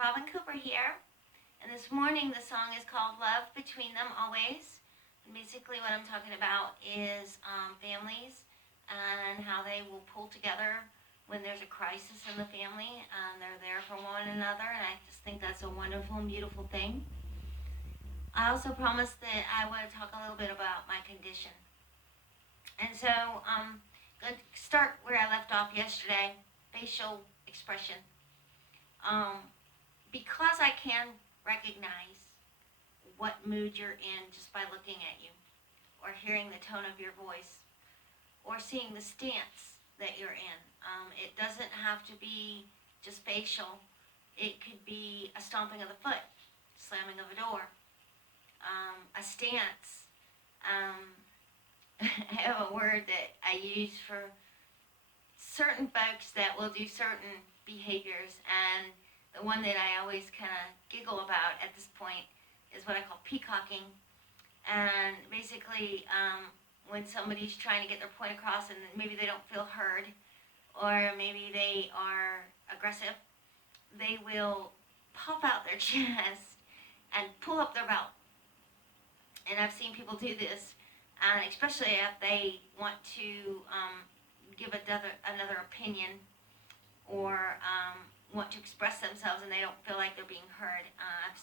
Robin Cooper here, and this morning the song is called Love Between Them Always. And basically, what I'm talking about is families and how they will pull together when there's a crisis in the family, and they're there for one another, and I just think that's a wonderful and beautiful thing. I also promised that I would talk a little bit about my condition. And so, going to start where I left off yesterday, facial expression. Um, because I can recognize what mood you're in just by looking at you, or hearing the tone of your voice, or seeing the stance that you're in. It doesn't have to be just facial. It could be a stomping of the foot, slamming of a door, a stance. I have a word that I use for certain folks that will do certain behaviors, and the one that I always kind of giggle about at this point is what I call peacocking. And basically, when somebody's trying to get their point across and maybe they don't feel heard, or maybe they are aggressive, they will puff out their chest and pull up their belt. And I've seen people do this, and especially if they want to give another opinion, or want to express themselves and they don't feel like they're being heard.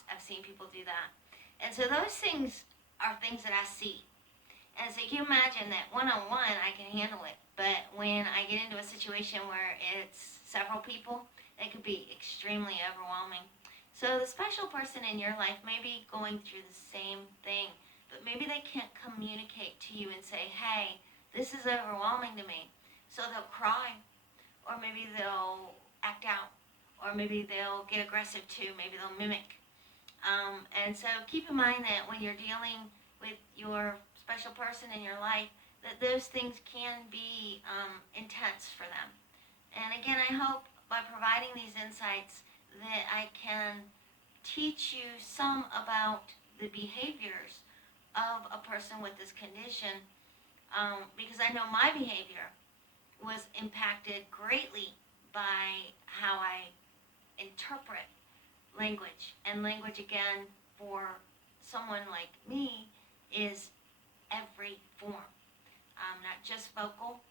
I've seen people do that. And so those things are things that I see. And so you can imagine that one-on-one I can handle it. But when I get into a situation where it's several people, it could be extremely overwhelming. So the special person in your life may be going through the same thing, but maybe they can't communicate to you and say, hey, this is overwhelming to me. So they'll cry, or maybe they'll act out, or maybe they'll get aggressive too, maybe they'll mimic. And so keep in mind that when you're dealing with your special person in your life, that those things can be intense for them. And again, I hope by providing these insights that I can teach you some about the behaviors of a person with this condition, because I know my behavior was impacted greatly by how I interpret language. And language, again, for someone like me, is every form, not just vocal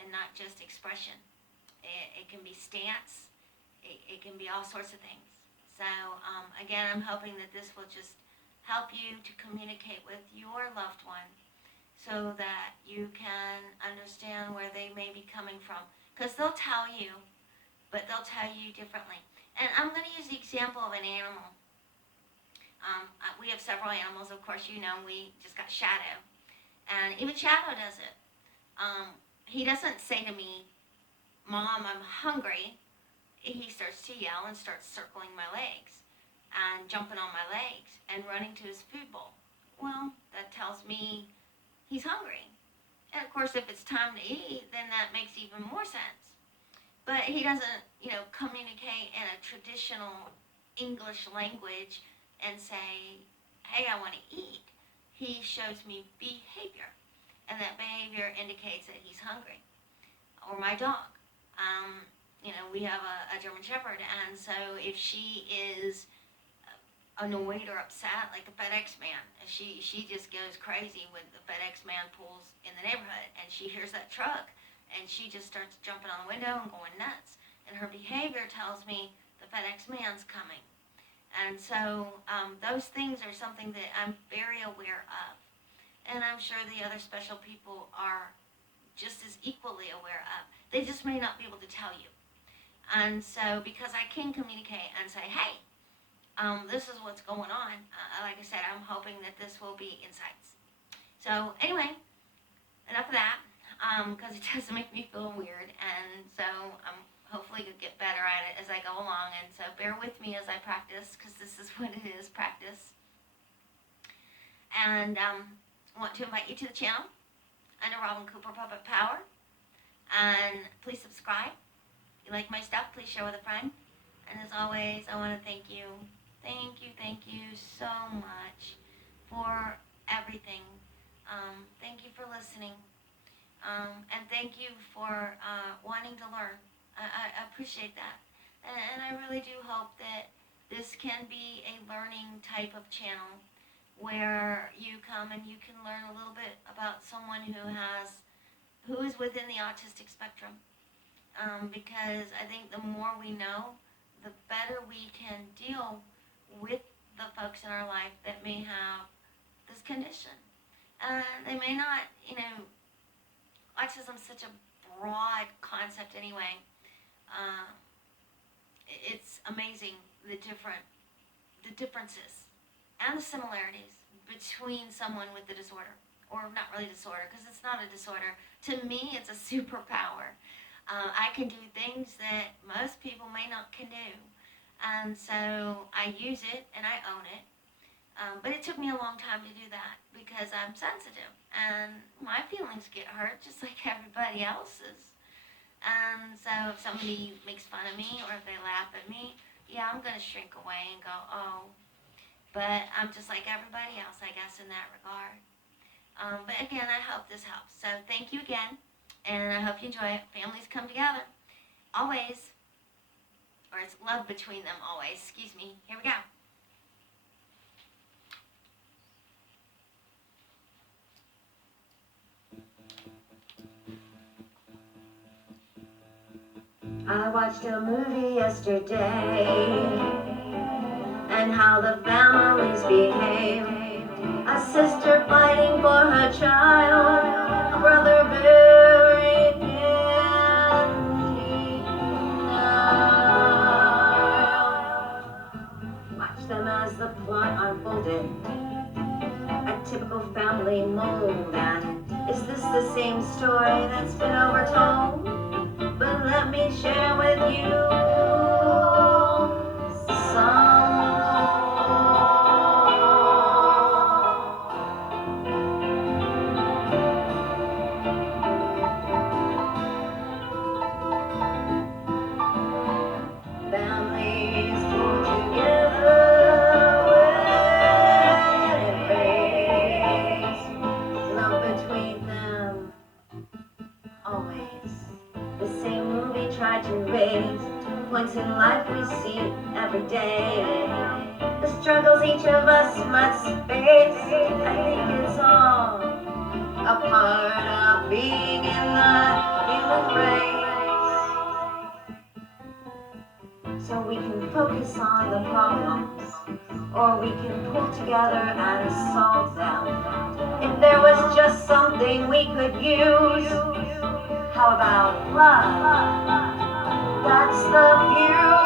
and not just expression. It can be stance, it can be all sorts of things. So, again, I'm hoping that this will just help you to communicate with your loved one so that you can understand where they may be coming from. Because they'll tell you, but they'll tell you differently. And I'm going to use the example of an animal. We have several animals, of course, we just got Shadow. And even Shadow does it. He doesn't say to me, Mom, I'm hungry. He starts to yell and starts circling my legs and jumping on my legs and running to his food bowl. Well, that tells me he's hungry. And of course, if it's time to eat, then that makes even more sense. But he doesn't, communicate in a traditional English language and say, hey, I want to eat. He shows me behavior. And that behavior indicates that he's hungry. Or my dog. We have a German Shepherd, and so if she is annoyed or upset, like the FedEx man, she just goes crazy when the FedEx man pulls in the neighborhood, and she hears that truck, and she just starts jumping on the window and going nuts. And her behavior tells me the FedEx man's coming. And so those things are something that I'm very aware of. And I'm sure the other special people are just as equally aware of. They just may not be able to tell you. And so because I can communicate and say, hey, this is what's going on, like I said, I'm hoping that this will be insights. So anyway, enough of that, because it does make me feel weird. And so I'm hopefully going to get better at it as I go along. And so bear with me as I practice, because this is what it is, practice. And I want to invite you to the channel under Robin Cooper Puppet Power. And please subscribe. If you like my stuff, please share with a friend. And as always, I want to thank you so much for everything. Thank you for listening. And thank you for wanting to learn. I appreciate that. And I really do hope that this can be a learning type of channel where you come and you can learn a little bit about someone who is within the autistic spectrum. Because I think the more we know, the better we can deal with the folks in our life that may have this condition. They may not, autism is such a broad concept anyway. Uh, it's amazing the differences and the similarities between someone with the disorder, or not really disorder, because it's not a disorder. To me, it's a superpower. I can do things that most people may not can do, and so I use it and I own it. But it took me a long time to do that because I'm sensitive and my feelings get hurt just like everybody else's. And so if somebody makes fun of me or if they laugh at me, yeah, I'm going to shrink away and go, oh. But I'm just like everybody else, I guess, in that regard. But again, I hope this helps. So thank you again, and I hope you enjoy it. Families come together, always. Or it's love between them always. Excuse me. Here we go. I watched a movie yesterday, and how the families behave. A sister fighting for her child, a brother burying in denial. Watch them as the plot unfolded, a typical family mold. And is this the same story that's been overtold? But let me share with you some families pulled together when it rains. Love between them always. The same movie tried to raise points in life we see every day. The struggles each of us must face. I think it's all a part of being in the human race. So we can focus on the problems, or we can pull together and solve them. If there was just something we could use, how about love? That's the fuse.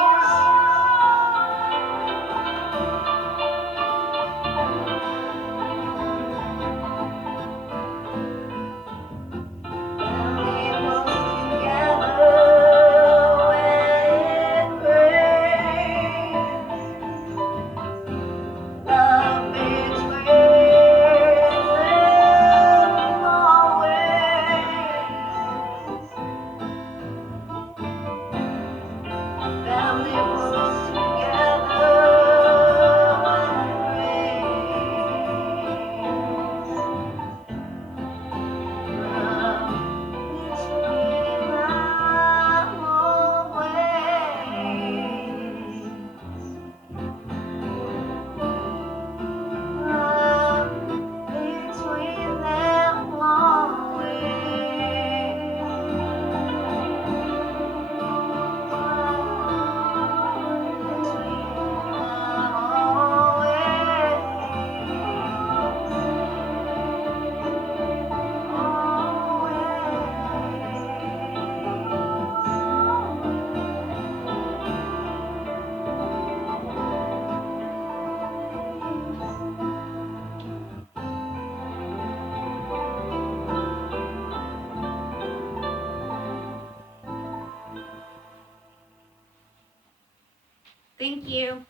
Family pulls together when it rains. Love between them always. Family pulls together when it rains. Love between them always. Love between them Thank you.